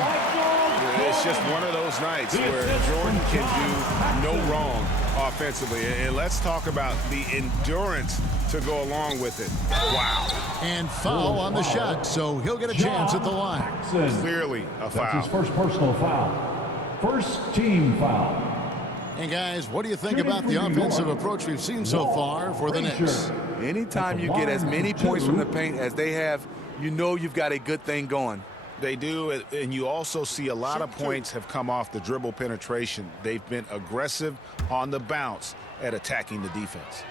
It's just one of those nights where Jordan can do no wrong offensively. And let's talk about the endurance to go along with it. Wow. And foul on the shot, so he'll get a chance at the line. Clearly a foul. That's his first personal foul. First team foul. And guys, what do you think about the offensive approach we've seen so far for the Knicks? Anytime you get as many points from the paint as they have, you know you've got a good thing going. They do, and you also see a lot of points have come off the dribble penetration. They've been aggressive on the bounce at attacking the defense.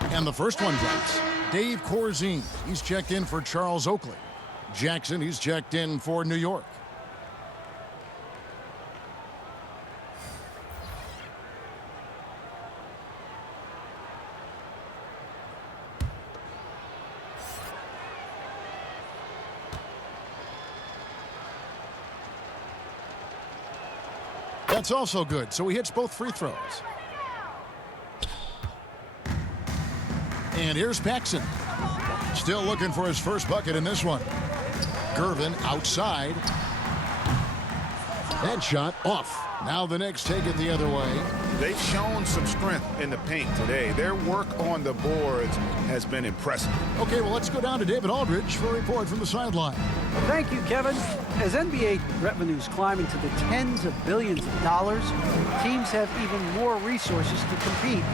And the first one drops. Dave Corzine, he's checked in for Charles Oakley. Jackson, he's checked in for New York. That's also good, so he hits both free throws. And here's Paxson. Still looking for his first bucket in this one. Gervin outside. That shot off. Now the Knicks take it the other way. They've shown some strength in the paint today. Their work on the boards has been impressive. Okay, well, let's go down to David Aldridge for a report from the sideline. Thank you, Kevin. As NBA revenues climb into the tens of billions of dollars, teams have even more resources to compete.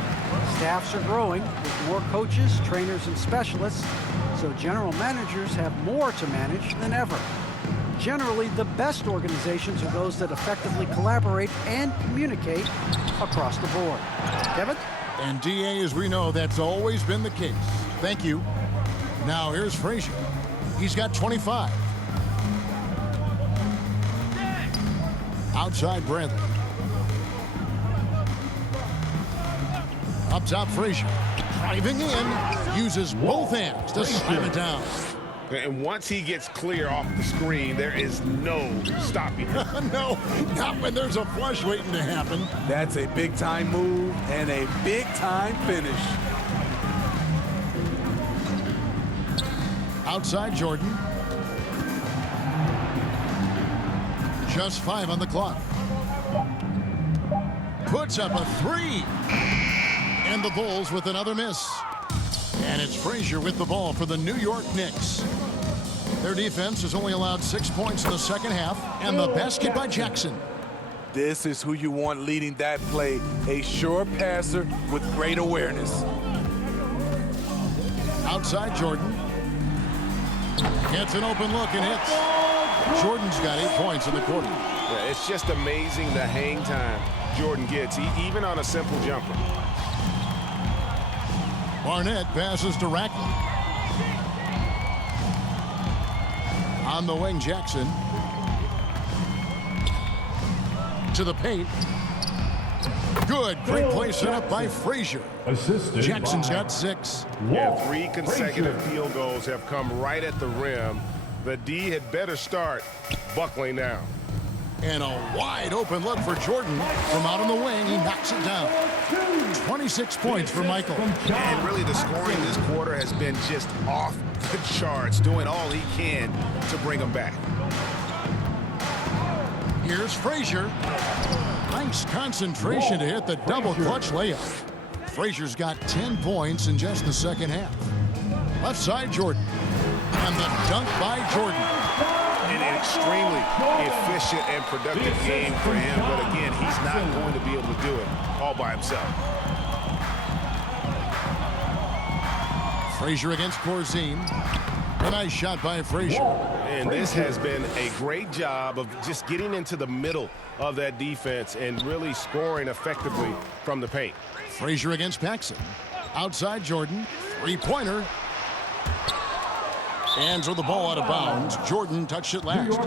Staffs are growing with more coaches, trainers, and specialists, so general managers have more to manage than ever. Generally, the best organizations are those that effectively collaborate and communicate across the board. Kevin? And DA, as we know, that's always been the case. Thank you. Now here's Frazier. He's got 25. Outside Bradley. Up top, Frazier. Driving in. Uses both hands to slam it down. And once he gets clear off the screen, there is no stopping him. No, not when there's a flush waiting to happen. That's a big-time move and a big-time finish. Outside Jordan. Just 5 on the clock. Puts up a 3. And the Bulls with another miss. And it's Frazier with the ball for the New York Knicks. Their defense has only allowed 6 points in the second half. And the basket by Jackson. This is who you want leading that play. A sure passer with great awareness. Outside Jordan. Gets an open look and hits. Jordan's got 8 points in the quarter. Yeah, it's just amazing the hang time Jordan gets, even on a simple jumper. Barnett passes to Rackley. On the wing, Jackson. To the paint. Good. Great play set up by Frazier. Assisted Jackson's by got 6. Yeah, 3 consecutive field goals have come right at the rim. The D had better start buckling down. And a wide open look for Jordan. From out on the wing, he knocks it down. 26 points for Michael. And really the scoring this quarter has been just off the charts, doing all he can to bring them back. Here's Frazier. Nice concentration to hit the double clutch layup. Frazier's got 10 points in just the second half. Left side, Jordan. And the dunk by Jordan. An extremely efficient and productive game for him, but again, he's not going to be able to do it all by himself. Frazier against Corzine. A nice shot by Frazier. And this has been a great job of just getting into the middle of that defense and really scoring effectively from the paint. Frazier against Paxson. Outside Jordan. Three-pointer. And so the ball out of bounds. Jordan touched it last.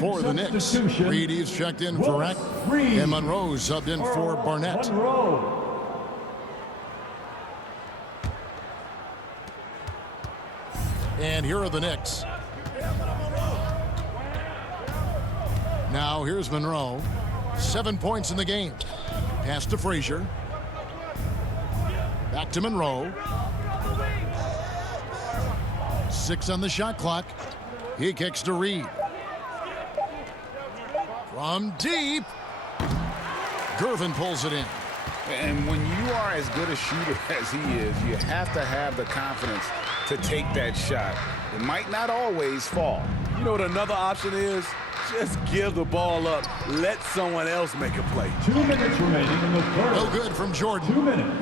For the Knicks, Reedy's checked in for Eck, and Monroe subbed in for Barnett. And here are the Knicks. Now here's Monroe. 7 points in the game. Pass to Frazier. Back to Monroe. 6 on the shot clock. He kicks to Reed. From deep. Gervin pulls it in. And when you are as good a shooter as he is, you have to have the confidence to take that shot. It might not always fall. You know what another option is? Just give the ball up. Let someone else make a play. 2 minutes remaining in the third. No good from Jordan. 2 minutes.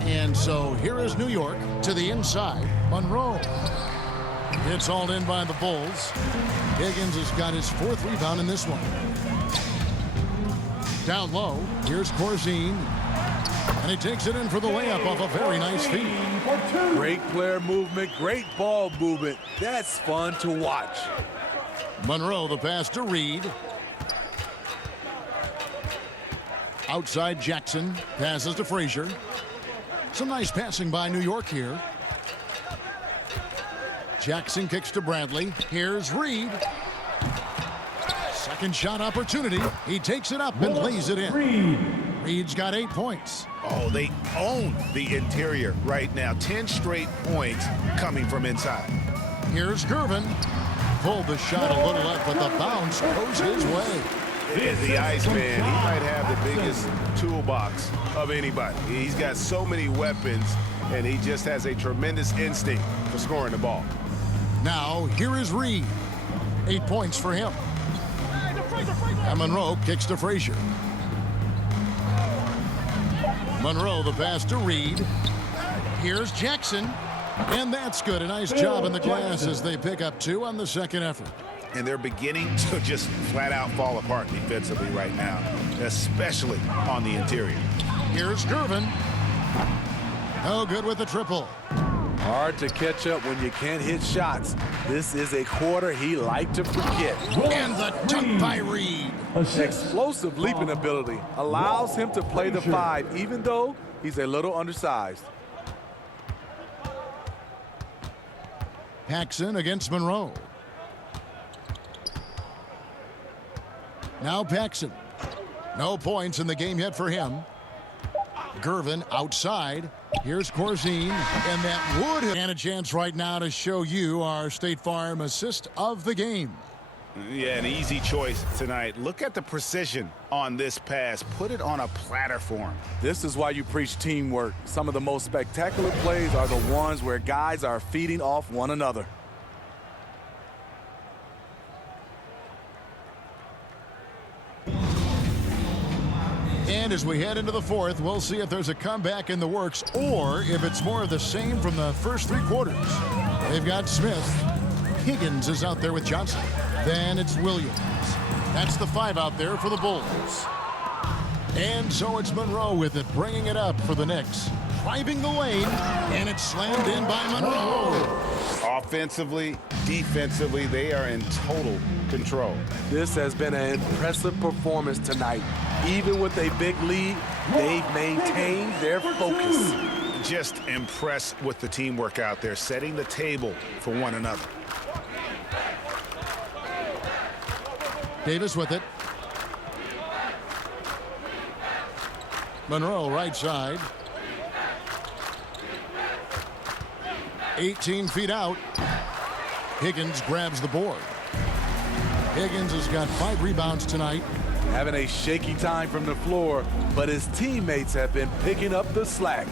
And so here is New York to the inside. Monroe. It's hauled in by the Bulls. Higgins has got his 4th rebound in this one. Down low, here's Corzine. And he takes it in for the layup off a very nice feed. Great player movement, great ball movement. That's fun to watch. Monroe, the pass to Reed. Outside Jackson, passes to Frazier. Some nice passing by New York here. Jackson kicks to Bradley. Here's Reed. Second shot opportunity. He takes it up and lays it in. Reed's got 8 points. Oh, they own the interior right now. 10 straight points coming from inside. Here's Gervin. Pulled the shot a little up, but the bounce goes his way. And the Iceman, he might have the biggest toolbox of anybody. He's got so many weapons, and he just has a tremendous instinct for scoring the ball. Now, here is Reed. 8 points for him. And Monroe kicks to Frazier. Monroe, the pass to Reed. Here's Jackson. And that's good. A nice job in the glass as they pick up 2 on the second effort. And they're beginning to just flat out fall apart defensively right now, especially on the interior. Here's Gervin. No good with the triple. Hard to catch up when you can't hit shots. This is a quarter he liked to forget. And the dunk by Reed. Explosive leaping ability allows him to play the 5, even though he's a little undersized. Paxson against Monroe. Now Paxson. No points in the game yet for him. Gervin outside. Here's Corzine. And that would have a chance right now to show you our State Farm assist of the game. Yeah, an easy choice tonight. Look at the precision on this pass. Put it on a platter for him. This is why you preach teamwork. Some of the most spectacular plays are the ones where guys are feeding off one another. And as we head into the 4th, we'll see if there's a comeback in the works or if it's more of the same from the first 3 quarters. They've got Smith. Higgins is out there with Johnson. Then it's Williams. That's the 5 out there for the Bulls. And so it's Monroe with it, bringing it up for the Knicks. Driving the lane, and it's slammed in by Monroe. Offensively, defensively, they are in total control. This has been an impressive performance tonight. Even with a big lead, they've maintained their focus. Just impressed with the teamwork out there, setting the table for one another. Davis with it. Monroe right side. 18 feet out. Higgins grabs the board. Higgins has got 5 rebounds tonight. Having a shaky time from the floor, but his teammates have been picking up the slack.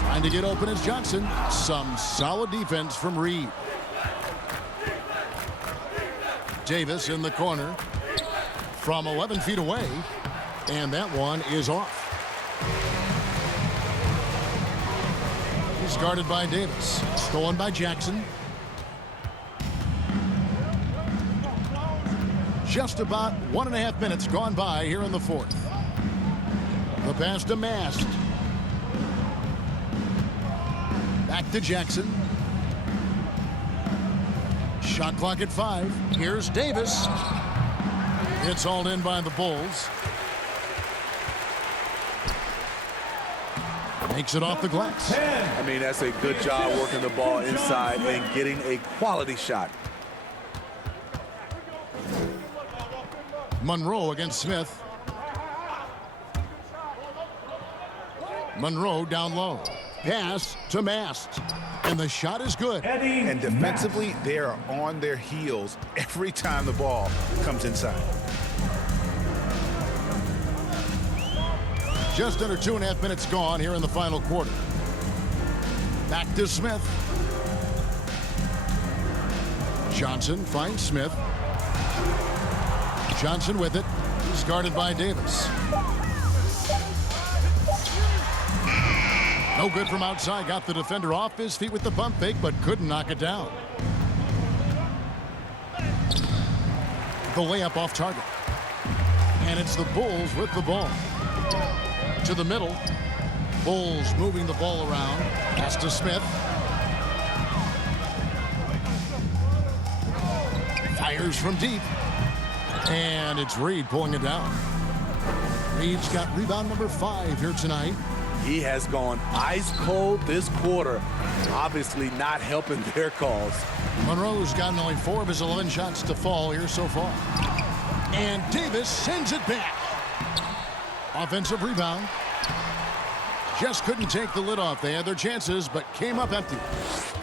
Trying to get open is Johnson. Some solid defense from Reed. Davis in the corner from 11 feet away, and that one is off. He's guarded by Davis. Stolen by Jackson. Just about 1.5 minutes gone by here in the fourth. The pass to Mast. Back to Jackson. Shot clock at 5. Here's Davis. It's hauled in by the Bulls. Makes it off the glass. I mean, that's a good job working the ball inside and getting a quality shot. Monroe against Smith. Monroe down low. Pass to Mast. And the shot is good. And defensively, they are on their heels every time the ball comes inside. Just under 2.5 minutes gone here in the final quarter. Back to Smith. Johnson finds Smith. Johnson with it. He's guarded by Davis. No good from outside. Got the defender off his feet with the pump fake, but couldn't knock it down. The layup off target. And it's the Bulls with the ball. To the middle. Bulls moving the ball around. Pass to Smith. Fires from deep. And it's Reed pulling it down. Reed's got rebound number 5 here tonight. He has gone ice cold this quarter. Obviously not helping their cause. Monroe's gotten only 4 of his 11 shots to fall here so far. And Davis sends it back. Offensive rebound. Just couldn't take the lid off. They had their chances, but came up empty.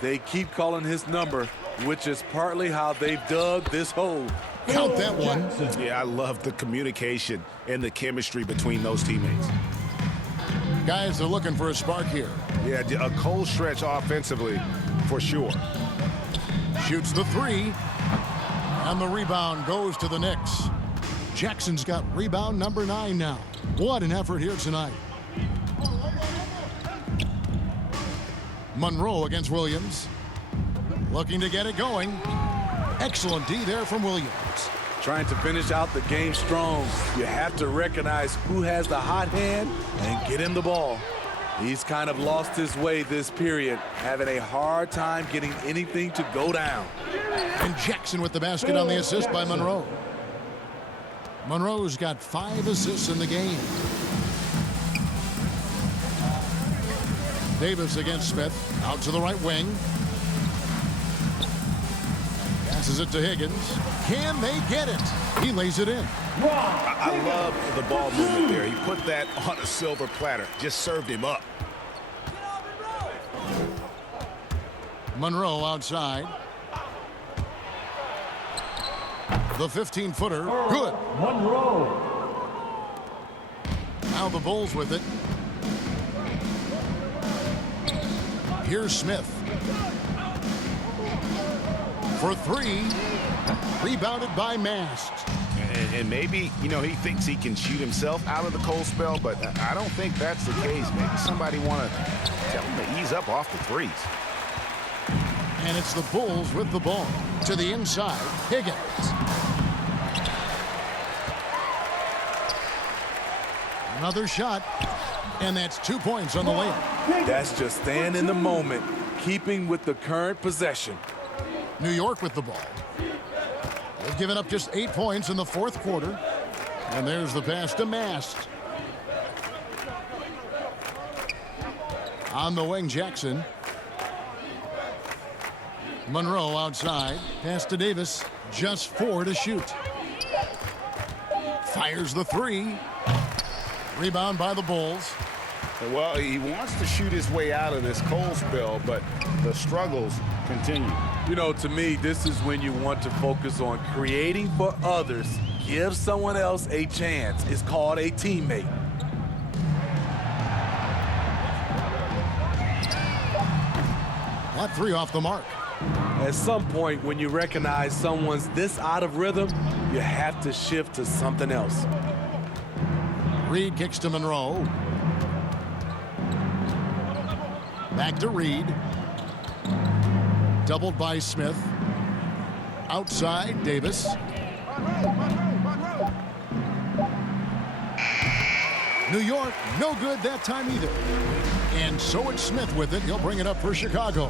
They keep calling his number, which is partly how they've dug this hole. Count that one. Yeah, I love the communication and the chemistry between those teammates. Guys, they're looking for a spark here. Yeah, a cold stretch offensively for sure. Shoots the 3. And the rebound goes to the Knicks. Jackson's got rebound number 9 now. What an effort here tonight. Monroe against Williams. Looking to get it going. Excellent D there from Williams. Trying to finish out the game strong. You have to recognize who has the hot hand and get him the ball. He's kind of lost his way this period, having a hard time getting anything to go down. And Jackson with the basket on the assist by Monroe. Monroe's got 5 assists in the game. Davis against Smith. Out to the right wing. Passes it to Higgins. Can they get it? He lays it in. I love the ball movement there. He put that on a silver platter. Just served him up. Monroe outside. The 15-footer. Good. Monroe. Now the Bulls with it. Here's Smith. For 3. Rebounded by Mast. And maybe, you know, he thinks he can shoot himself out of the cold spell, but I don't think that's the case. Maybe somebody want to tell him to ease up off the threes. And it's the Bulls with the ball. To the inside, Higgins. Another shot, and that's 2 points on the layup. That's just staying in the moment, keeping with the current possession. New York with the ball. They've given up just 8 points in the fourth quarter. And there's the pass to Mast. On the wing, Jackson. Monroe outside. Pass to Davis. Just 4 to shoot. Fires the 3. Rebound by the Bulls. Well, he wants to shoot his way out of this cold spell, but the struggles continue. You know, to me, this is when you want to focus on creating for others. Give someone else a chance. It's called a teammate. That 3 off the mark. At some point, when you recognize someone's this out of rhythm, you have to shift to something else. Reed kicks to Monroe. Back to Reed. Doubled by Smith. Outside, Davis. New York, no good that time either. And so it's Smith with it. He'll bring it up for Chicago.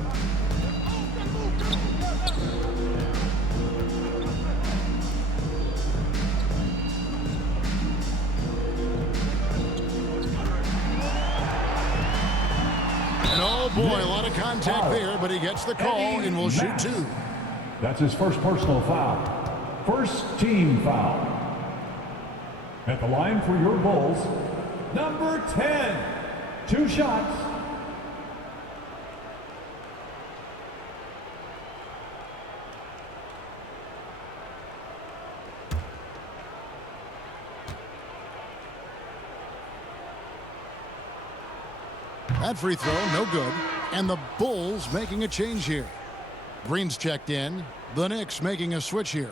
And oh boy, a lot of contact there, but he gets the call and will shoot two. That's his first personal foul. First team foul. At the line for your Bulls, number 10. 2 shots. That free throw, no good. And the Bulls making a change here. Green's checked in. The Knicks making a switch here.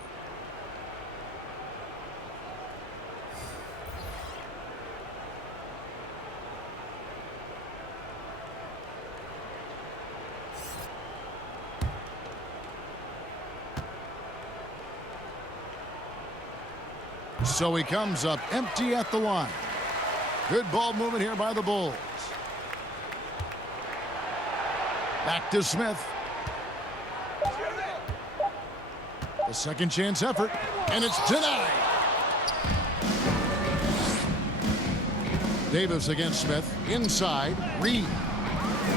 So he comes up empty at the line. Good ball movement here by the Bulls. Back to Smith. The second chance effort, and it's denied. Davis against Smith. Inside, Reed.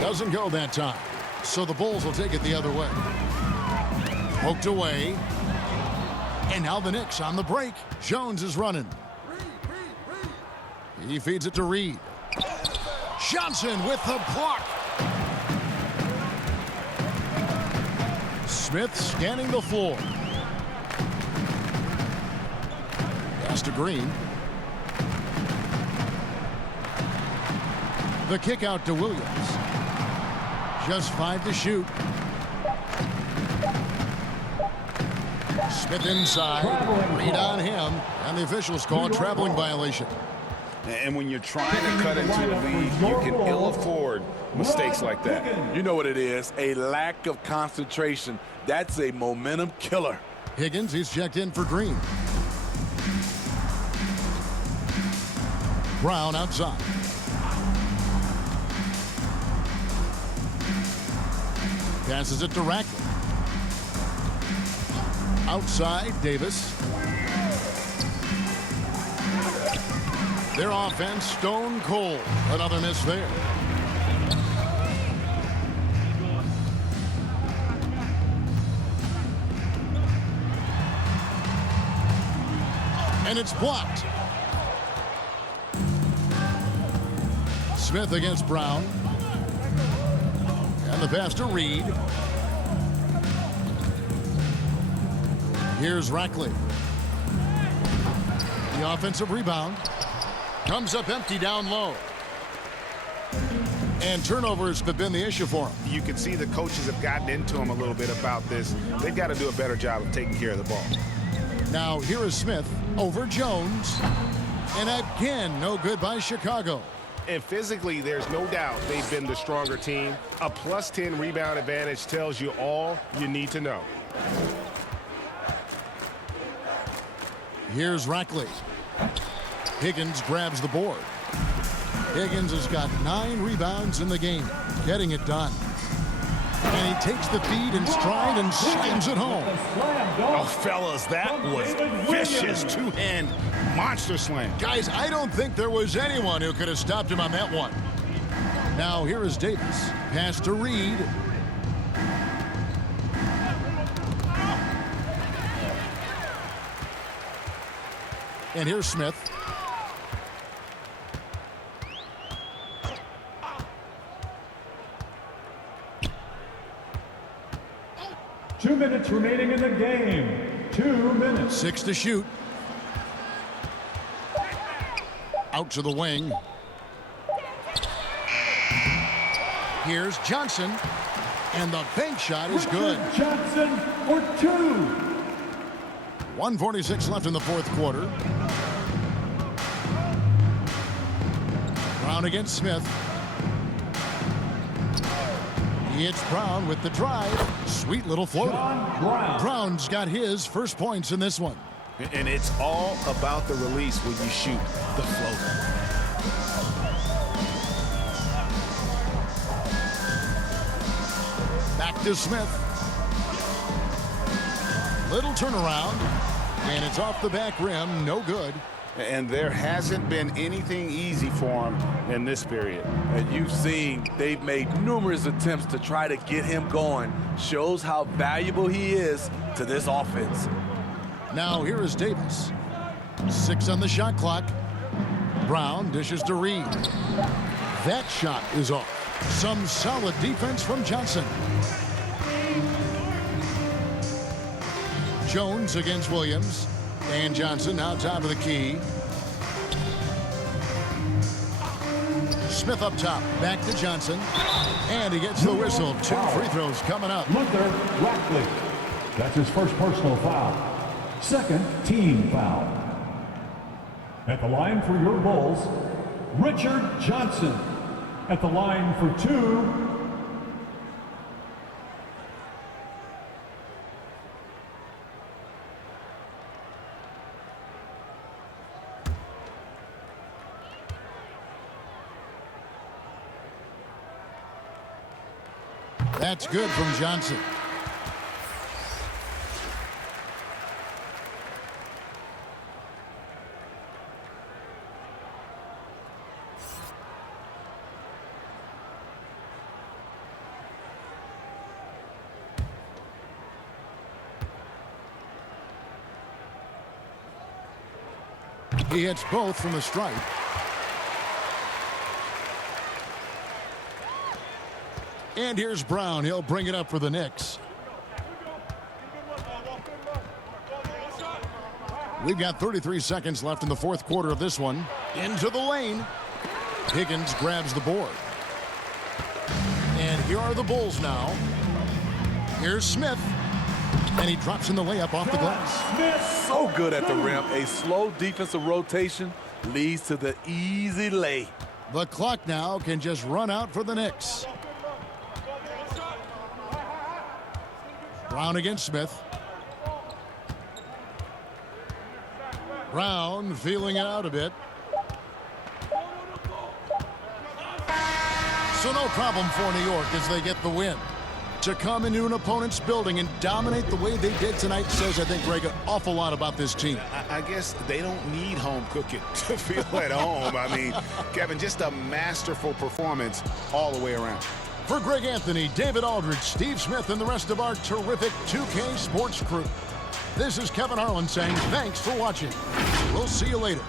Doesn't go that time. So the Bulls will take it the other way. Poked away. And now the Knicks on the break. Jones is running. He feeds it to Reed. Johnson with the block. Smith scanning the floor. Pass to Green. The kick out to Williams. Just 5 to shoot. Smith inside. Reed on him. And the officials call a traveling violation. And when you're trying to cut into the lead, you can ill afford mistakes like that. You know what it is, a lack of concentration. That's a momentum killer. Higgins, he's checked in for Green. Brown outside. Passes it to Ratcliffe. Outside, Davis. Their offense stone cold. Another miss there. And it's blocked. Smith against Brown. And the pass to Reed. Here's Ratcliffe. The offensive rebound. Comes up empty down low. And turnovers have been the issue for him. You can see the coaches have gotten into him a little bit about this. They've got to do a better job of taking care of the ball. Now here is Smith over Jones. And again, no good by Chicago. And physically, there's no doubt they've been the stronger team. A plus 10 rebound advantage tells you all you need to know. Here's Ratcliffe. Higgins grabs the board. Higgins has got 9 rebounds in the game, getting it done. And he takes the feed in stride and slams it home. Oh, fellas, that was vicious two-hand monster slam. Guys, I don't think there was anyone who could have stopped him on that one. Now here is Davis. Pass to Reed. And here's Smith. Two minutes remaining in the game. 2 minutes. 6 to shoot. Out to the wing. Here's Johnson. And the bank shot is good. Johnson for 2. 1:46 left in the fourth quarter. Brown against Smith. It's Brown with the drive. Sweet little floater. Brown's got his first points in this one. And it's all about the release when you shoot the floater. Back to Smith. Little turnaround. And it's off the back rim. No good. And there hasn't been anything easy for him in this period. And you've seen they've made numerous attempts to try to get him going. Shows how valuable he is to this offense. Now here is Davis. 6 on the shot clock. Brown dishes to Reed. That shot is off. Some solid defense from Johnson. Jones against Williams. And Johnson now top of the key. Smith up top. Back to Johnson. And he gets the whistle. 2 free throws coming up. Luther Rackley. That's his first personal foul. Second team foul. At the line for your Bulls, Richard Johnson. At the line for 2. That's good from Johnson. He hits both from the stripe. And here's Brown. He'll bring it up for the Knicks. We've got 33 seconds left in the fourth quarter of this one. Into the lane. Higgins grabs the board. And here are the Bulls now. Here's Smith. And he drops in the layup off the glass. So good at the rim. A slow defensive rotation leads to the easy lay. The clock now can just run out for the Knicks. Brown against Smith. Brown feeling it out a bit. So no problem for New York as they get the win. To come into an opponent's building and dominate the way they did tonight says, I think, Greg, an awful lot about this team. I guess they don't need home cooking to feel at home. I mean, Kevin, just a masterful performance all the way around. For Greg Anthony, David Aldridge, Steve Smith, and the rest of our terrific 2K Sports crew, this is Kevin Harlan saying thanks for watching. We'll see you later.